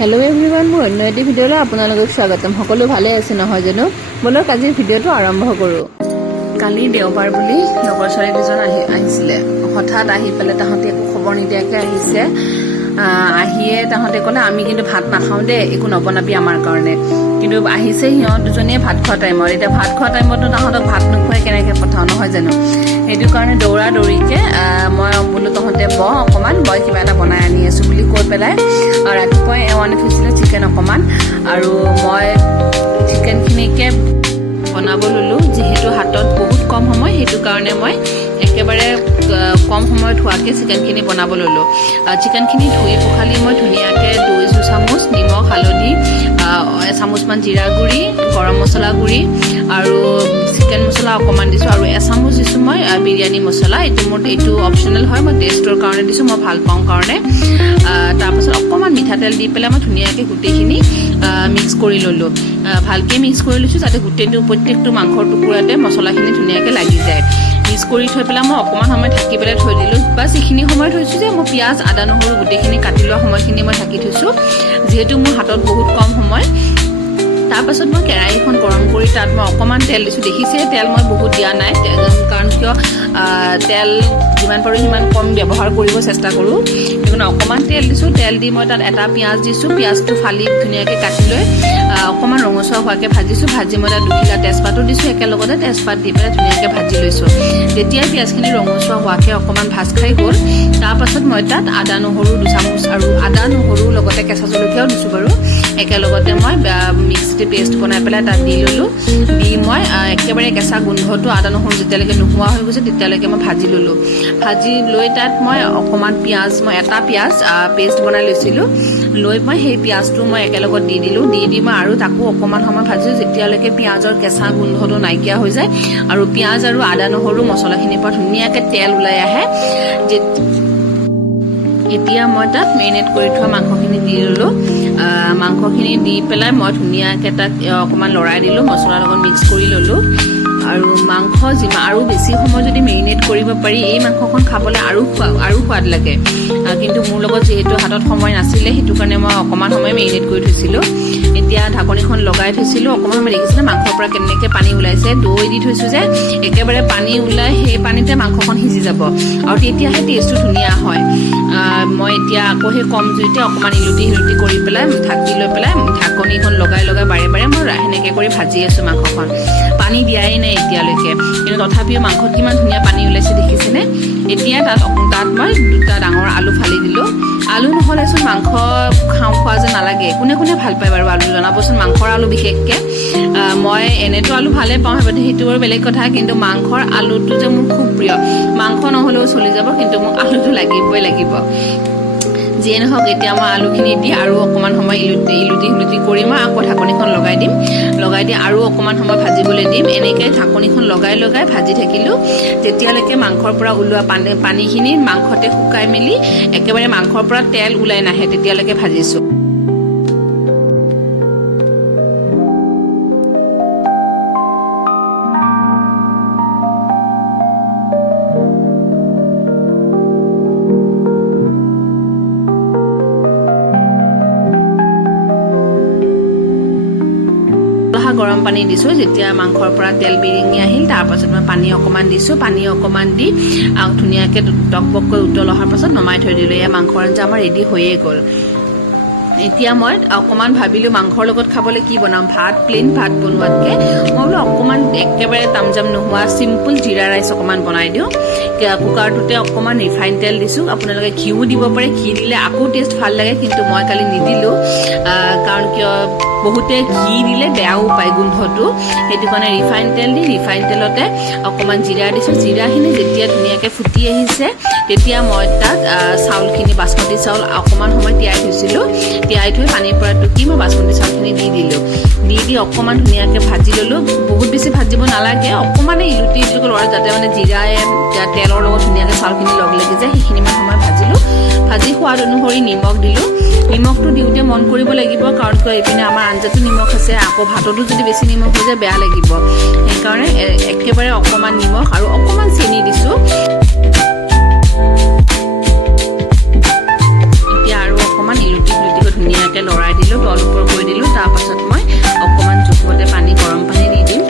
Hello everyone মোৰ অন্য এটি ভিডিঅ'লৈ আপোনালোকক স্বাগতম সকলো ভালে আছে নহয় জানো বলক আজিৰ ভিডিঅ'টো আৰম্ভ কৰো কালি দেওবাৰ বুলি লগৰ ছোৱালী দুজন আহিছিলে হঠাৎ আহি পেলে তাহতে একো খবৰ নিদিয়াকে আহিছে আহিয়ে তাহতে ক'লে আমি কিন্তু ভাত নাখাও দে একো নবনাবি আমাৰ কাৰণে কিন্তু আহিছে হিহঁত দুজনীয়ে ভাত খোৱা টাইমত এটা ভাত খোৱা টাইমত তাহতক ভাত নোখোৱাই কেনেকৈ পঠাও নহয় জানো সেইটো কাৰণে দৌৰা দৌৰিকে মই বোলো তহঁতে অকণমান মই কিবা এটা বনাই আনি আছো বুলি কৈ পেলাই ৰাতিপুৱাই এৱান থৈছিলে চিকেন অকণমান আৰু মই চিকেনখিনিকে বনাব ল'লোঁ যিহেতু হাতত বহুত কম সময় সেইটো কাৰণে মই একেবাৰে কম সময়ত হোৱাকৈ চিকেনখিনি বনাব ল'লোঁ চিকেনখিনি ধুই পখালি মই ধুনীয়াকৈ 2 চামুচ নিমখ হালধি এচামুচমান জিৰা গুড়ি গৰম মছলা গুড়ি আৰু চিকেন মছলা অকণমান দিছোঁ আৰু এচামুচ দিছোঁ মই বিৰিয়ানী মছলা এইটো অপশ্যনেল হয় মই টেষ্টৰ কাৰণে দিছোঁ মই ভাল পাওঁ কাৰণে তাৰপাছত অকণমান মিঠাতেল দি পেলাই মই ধুনীয়াকৈ গোটেইখিনি মিক্স কৰি ল'লোঁ ভালকৈ মিক্স কৰি লৈছোঁ যাতে গোটেইটো প্ৰত্যেকটো মাংসৰ টুকুৰাতে মছলাখিনি ধুনীয়াকৈ লাগি যায় মিক্স কৰি থৈ পেলাই মই অকণমান সময় ঢাকি পেলাই থৈ দিলোঁ বাছ এইখিনি সময় থৈছোঁ যে মই পিঁয়াজ আদা নহৰু গোটেইখিনি কাটি লোৱা সময়খিনি মই ঢাকি থৈছোঁ যিহেতু মোৰ হাতত বহুত কম সময় তাৰপাছত মই কেৰাহীখন গৰম কৰি তাত মই অকণমান তেল দিছোঁ দেখিছে তেল মই বহুত দিয়া নাই কাৰণ কিয় তেল যিমান পাৰোঁ সিমান কম ব্যৱহাৰ কৰিব চেষ্টা কৰোঁ সেইকাৰণে অকণমান তেল দিছোঁ তেল দি মই তাত এটা পিঁয়াজ দিছোঁ পিঁয়াজটো ফালি ধুনীয়াকৈ কাটি লৈ অকণমান ৰঙচুৱা হোৱাকৈ ভাজিছোঁ ভাজি মই তাত 2 খিলা তেজপাতো দিছোঁ একেলগতে তেজপাত দি পেলাই ধুনীয়াকৈ ভাজি লৈছোঁ যেতিয়াই পিঁয়াজখিনি ৰঙচুৱা হোৱাকৈ অকণমান ভাজ খাই গ'ল তাৰপাছত মই তাত আদা নহৰু 2 চামুচ আৰু আদা নহৰু লগতে কেঁচা জলকীয়াও দিছোঁ বাৰু একেলগতে মই মিক্সিতে পেষ্ট বনাই পেলাই তাত দি ল'লোঁ দি মই একেবাৰে কেঁচা গোন্ধটো আদা নহৰু যেতিয়ালৈকে নোহোৱা হৈ গৈছে তেতিয়ালৈকে মই ভাজি ল'লোঁ ভাজি লৈ তাত মই অকণমান পিঁয়াজ মই এটা পিঁয়াজ পেষ্ট বনাই লৈছিলোঁ লৈ মই সেই পিঁয়াজটো মই একেলগত দি দিলোঁ দি মই আৰু তাকো অকণমান সময় ভাজিছোঁ যেতিয়ালৈকে পিঁয়াজৰ কেঁচা গোন্ধটো নাইকিয়া হৈ যায় আৰু পিঁয়াজ আৰু আদা নহৰু মছলাখিনিৰ পৰা ধুনীয়াকৈ তেল ওলাই আহে এতিয়া মই তাত মেৰিনেট কৰি থোৱা মাংসখিনি দি ল'লোঁ মাংসখিনি দি পেলাই মই ধুনীয়াকৈ তাত অকণমান লৰাই দিলোঁ মছলাৰ লগত মিক্স কৰি ল'লোঁ আৰু মাংস আৰু বেছি সময় যদি মেৰিনেট কৰিব পাৰি এই মাংসখন খাবলৈ আৰু সোৱাদ লাগে কিন্তু মোৰ লগত যিহেতু হাতত সময় নাছিলে সেইটো কাৰণে মই অকণমান সময় মেৰিনেট কৰি থৈছিলোঁ এতিয়া ঢাকনিখন লগাই থৈছিলোঁ অকণমান সময় দেখিছিলে মাংসৰ পৰা কেনেকৈ পানী ওলাইছে দৈ দি থৈছোঁ যে একেবাৰে পানী ওলাই সেই পানীতে মাংসখন সিজি যাব আৰু তেতিয়াহে টেষ্টটো ধুনীয়া হয় মই এতিয়া আকৌ সেই কম জুইতে অকণমান ইলুটি কৰি পেলাই ঢাকি লৈ পেলাই ঢাকনিখন লগাই বাৰে বাৰে মই সেনেকৈ কৰি ভাজি আছোঁ মাংসখন পানী দিয়াই নাই এতিয়ালৈকে কিন্তু তথাপিও মাংসত কিমান ধুনীয়া পানী ওলাইছে দেখিছেনে এতিয়া তাত মই 2টা ডাঙৰ আলু ফালি দিলোঁ আলু নহ'লেচোন মাংস খোৱা যে নালাগে কোনে ভাল পায় বাৰু আলু জনাবচোন মাংসৰ আলু বিশেষকৈ মই এনেতো আলু ভালে পাওঁ সেইটো বাৰু বেলেগ কথা কিন্তু মাংসৰ আলুটো যে মোৰ খুব প্ৰিয় মাংস নহ'লেও চলি যাব কিন্তু মোক আলুটো লাগিবই লাগিব যিয়ে নহওক এতিয়া মই আলুখিনি দি আৰু অকণমান সময় ইলুটি কৰি মই আকৌ ঢাকনিখন লগাই দি আৰু অকণমান সময় ভাজিবলৈ দিম এনেকৈ ঢাকনিখন লগাই ভাজি থাকিলোঁ যেতিয়ালৈকে মাংসৰ পৰা ওলোৱা পানীখিনি মাংসতে শুকাই মেলি একেবাৰে মাংসৰ পৰা তেল ওলাই নাহে তেতিয়ালৈকে ভাজিছোঁ গৰম পানী দিছোঁ যেতিয়া মাংসৰ পৰা তেল বিৰিঙি আহিল তাৰপাছত মই পানী অকণমান দিছোঁ পানী অকণমান দি ধুনীয়াকৈ টকবককৈ উতল অহাৰ পাছত নমাই থৈ দিলোঁ এয়া মাংসৰ আঞ্জা আমাৰ ৰেডি হৈয়ে গ'ল এতিয়া মই অকণমান ভাবিলোঁ মাংসৰ লগত খাবলৈ কি বনাম প্লেইন ভাত বনোৱাতকৈ মই বোলো অকণমান একেবাৰে তামজাম নোহোৱা চিম্পুল জিৰা ৰাইচ অকণমান বনাই দিওঁ কুকাৰটোতে অকণমান ৰিফাইন তেল দিছোঁ আপোনালোকে ঘিউ দিব পাৰে ঘি দিলে আকৌ টেষ্ট ভাল লাগে কিন্তু মই কালি নিদিলোঁ কাৰণ কিয় বহুতে ঘি দিলে বেয়াও পায় গোন্ধটো সেইটো কাৰণে ৰিফাইন তেল দি ৰিফাইন তেলতে অকণমান জিৰা দিছোঁ জিৰাখিনি যেতিয়া ধুনীয়াকৈ ফুটি আহিছে তেতিয়া মই তাত চাউলখিনি বাচমতি চাউল অকণমান সময় তিয়াই থৈছিলোঁ তিয়াই থৈ পানীৰ পৰা টুকি মই বাচমতি চাউলখিনি দি দিলোঁ দি অকণমান ধুনীয়াকৈ ভাজি ল'লোঁ বহুত বেছি ভাজিব নালাগে অকণমানে ইলুটি লৰা যাতে মানে জিৰাই তেলৰ লগত ধুনীয়াকৈ চাউলখিনি লগ লাগি যায় সেইখিনিমান সময় ভাজিলোঁ ভাজি সোৱাদ অনুসৰি নিমখ দিলোঁ নিমখটো দিওঁতে মন কৰিব লাগিব কাৰণ কিয় এইপিনে আমাৰ আঞ্জাটো নিমখ আছে আকৌ ভাততো যদি বেছি নিমখ হৈ যায় বেয়া লাগিব সেইকাৰণে একেবাৰে অকণমান নিমখ আৰু অকণমান চেনি দিছোঁ এতিয়া আৰু অকণমান ইলুটি ধুনীয়াকৈ ধুনীয়াকৈ লৰাই দিলোঁ, তল ওপৰ কৰি দিলোঁ। তাৰপাছত মই অকণমান জোখতে গৰম পানী দি দিম।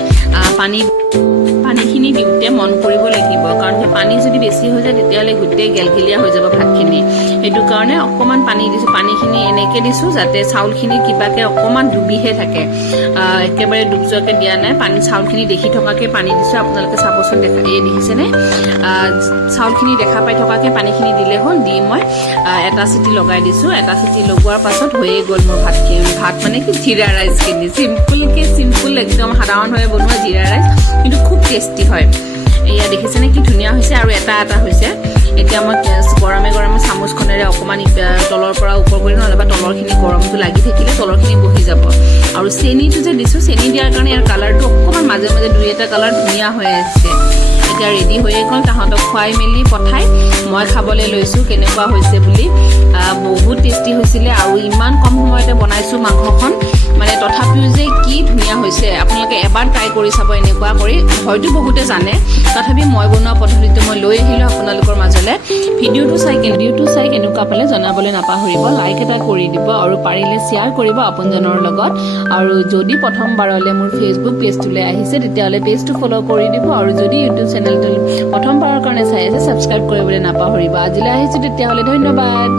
পানীখিনি দিওঁতে মন কৰিব লাগিব, কাৰণ সেই পানী যদি বেছি হৈ যায় তেতিয়াহ'লে গোটেই গেলগেলীয়া হৈ যাব ভাতখিনি। সেইটো কাৰণে অকণমান পানী দিছোঁ। পানীখিনি এনেকৈ দিছোঁ যাতে চাউলখিনি কিবাকৈ অকণমান ডুবিহে থাকে, একেবাৰে ডুব যোৱাকৈ দিয়া নাই। চাউলখিনি দেখি থকাকৈ পানী দিছোঁ। আপোনালোকে চাবচোন, দেখিছেনে? চাউলখিনি দেখা পাই থকাকৈ পানীখিনি দিলে হ'ল। দি মই এটা চিটি লগাই দিছোঁ। এটা চিটি লগোৱাৰ পাছত হৈয়ে গ'ল মোৰ ভাত মানে কি জিৰা ৰাইচখিনি। চিম্পুল একদম সাধাৰণভাৱে বনোৱা জিৰা ৰাইচ, কিন্তু খুব টেষ্টি হয়। এয়া দেখিছেনে কি ধুনীয়া হৈছে, আৰু এটা হৈছে। এতিয়া মই গৰমে চামুচখনেৰে অকণমান তলৰ পৰা ওপৰ কৰি নহ'লে তলৰখিনি গৰমটো লাগি থাকিলে তলৰখিনি বহি যাব। আৰু চেনিটো যে দিছোঁ, চেনি দিয়াৰ কাৰণে ইয়াৰ কালাৰটো অকণমান মাজে দুই এটা কালাৰ ধুনীয়া হৈ আহিছে। এতিয়া ৰেডি হৈয়ে গ'ল। তাহাঁতক খুৱাই মেলি পঠাই মই খাবলৈ লৈছোঁ কেনেকুৱা হৈছে বুলি। বহুত টেষ্টি হৈছিলে, আৰু ইমান কম সময়তে বনাইছোঁ মাংসখন, মানে তথাপিও যে কি ধুনীয়া হৈছে। আপোনালোকে এবাৰ ট্ৰাই কৰি চাব এনেকুৱা কৰি। হয়তো বহুতে জানে, তথাপি মই বনোৱা পদ্ধতিটো মই লৈ আহিলোঁ আপোনালোকৰ মাজলৈ। ভিডিঅ'টো চাই কেনেকুৱা পালে জনাবলৈ নাপাহৰিব। লাইক এটা কৰি দিব, আৰু পাৰিলে শ্বেয়াৰ কৰিব আপোনজনৰ লগত। আৰু যদি প্ৰথমবাৰলৈ মোৰ ফেচবুক পেজটোলৈ আহিছে তেতিয়াহ'লে পেজটো ফ'ল' কৰি দিব, আৰু যদি ইউটিউব চেনেলটো প্ৰথমবাৰৰ কাৰণে চাই আছে ছাবস্ক্ৰাইব কৰিবলৈ নাপাহৰিব। আজিলৈ আহিছোঁ তেতিয়াহ'লে, ধন্যবাদ।